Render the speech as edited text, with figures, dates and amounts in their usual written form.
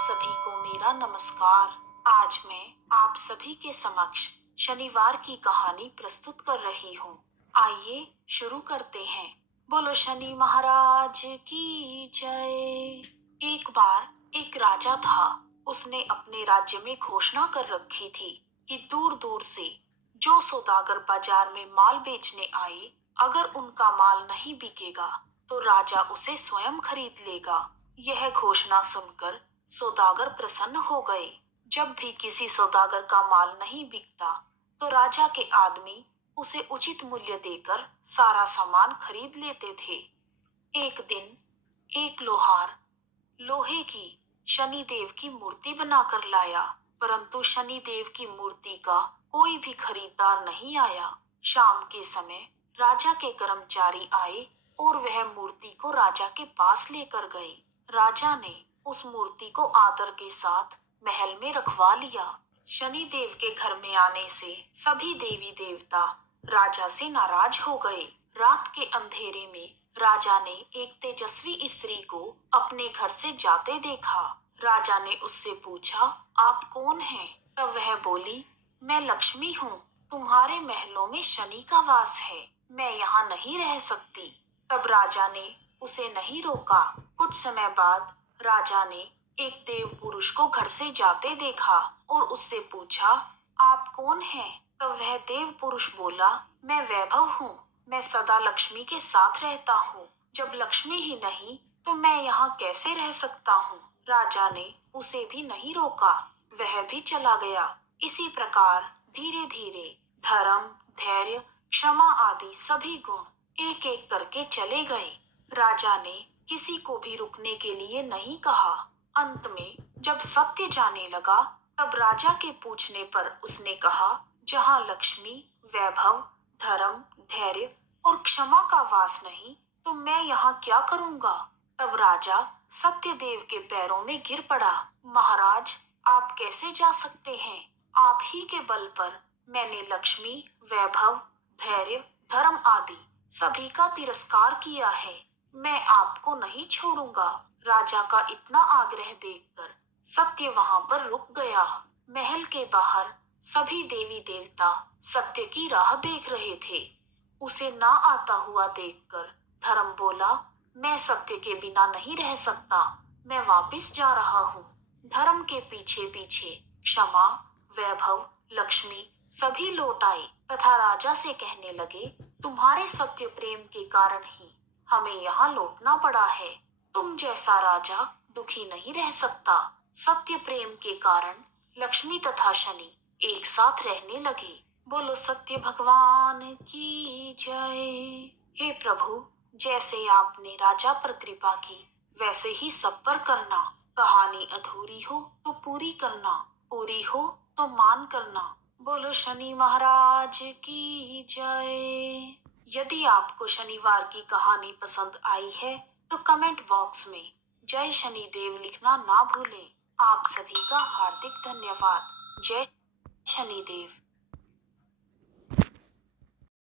सभी को मेरा नमस्कार। आज मैं आप सभी के समक्ष शनिवार की कहानी प्रस्तुत कर रही हूँ। आइए शुरू करते हैं। बोलो शनि महाराज की जय। एक बार एक राजा था। उसने अपने राज्य में घोषणा कर रखी थी कि दूर दूर से जो सौदागर बाजार में माल बेचने आए, अगर उनका माल नहीं बिकेगा तो राजा उसे स्वयं खरीद लेगा। यह घोषणा सुनकर सौदागर प्रसन्न हो गए। जब भी किसी सौदागर का माल नहीं बिकता तो राजा के आदमी उसे उचित मूल्य देकर सारा सामान खरीद लेते थे। एक दिन एक लोहार लोहे की शनिदेव की मूर्ति बनाकर लाया, परंतु शनिदेव की मूर्ति का कोई भी खरीदार नहीं आया। शाम के समय राजा के कर्मचारी आए और वह मूर्ति को राजा के पास लेकर गए। राजा ने उस मूर्ति को आदर के साथ महल में रखवा लिया। शनिदेव के घर में आने से सभी देवी देवता राजा से नाराज हो गए। रात के अंधेरे में राजा ने एक तेजस्वी स्त्री को अपने घर से जाते देखा। राजा ने उससे पूछा, आप कौन हैं? तब वह बोली, मैं लक्ष्मी हूँ। तुम्हारे महलों में शनि का वास है, मैं यहाँ नहीं रह सकती। तब राजा ने उसे नहीं रोका। कुछ समय बाद राजा ने एक देव पुरुष को घर से जाते देखा और उससे पूछा, आप कौन हैं? तब वह देव पुरुष बोला, मैं वैभव हूँ, मैं सदा लक्ष्मी के साथ रहता हूँ। जब लक्ष्मी ही नहीं तो मैं यहाँ कैसे रह सकता हूँ? राजा ने उसे भी नहीं रोका, वह भी चला गया। इसी प्रकार धीरे धीरे धर्म, धैर्य, क्षमा आदि सभी गुण एक एक करके चले गए। राजा ने किसी को भी रुकने के लिए नहीं कहा। अंत में जब सत्य जाने लगा तब राजा के पूछने पर उसने कहा, जहाँ लक्ष्मी, वैभव, धर्म, धैर्य और क्षमा का वास नहीं तो मैं यहाँ क्या करूँगा? तब राजा सत्यदेव के पैरों में गिर पड़ा। महाराज, आप कैसे जा सकते हैं? आप ही के बल पर मैंने लक्ष्मी, वैभव, धैर्य, धर्म आदि सभी का तिरस्कार किया है। मैं आपको नहीं छोड़ूंगा। राजा का इतना आग्रह देखकर सत्य वहां पर रुक गया। महल के बाहर सभी देवी देवता सत्य की राह देख रहे थे। उसे ना आता हुआ देखकर धर्म बोला, मैं सत्य के बिना नहीं रह सकता, मैं वापिस जा रहा हूँ। धर्म के पीछे पीछे क्षमा, वैभव, लक्ष्मी सभी लौट आए तथा राजा से कहने लगे, तुम्हारे सत्य प्रेम के कारण ही हमें यहाँ लौटना पड़ा है। तुम जैसा राजा दुखी नहीं रह सकता। सत्य प्रेम के कारण लक्ष्मी तथा शनि एक साथ रहने लगे। बोलो सत्य भगवान की जय। हे प्रभु, जैसे आपने राजा पर कृपा की वैसे ही सब पर करना। कहानी अधूरी हो तो पूरी करना, पूरी हो तो मान करना। बोलो शनि महाराज की जय। यदि आपको शनिवार की कहानी पसंद आई है तो कमेंट बॉक्स में जय शनिदेव लिखना ना भूलें। आप सभी का हार्दिक धन्यवाद। जय शनिदेव।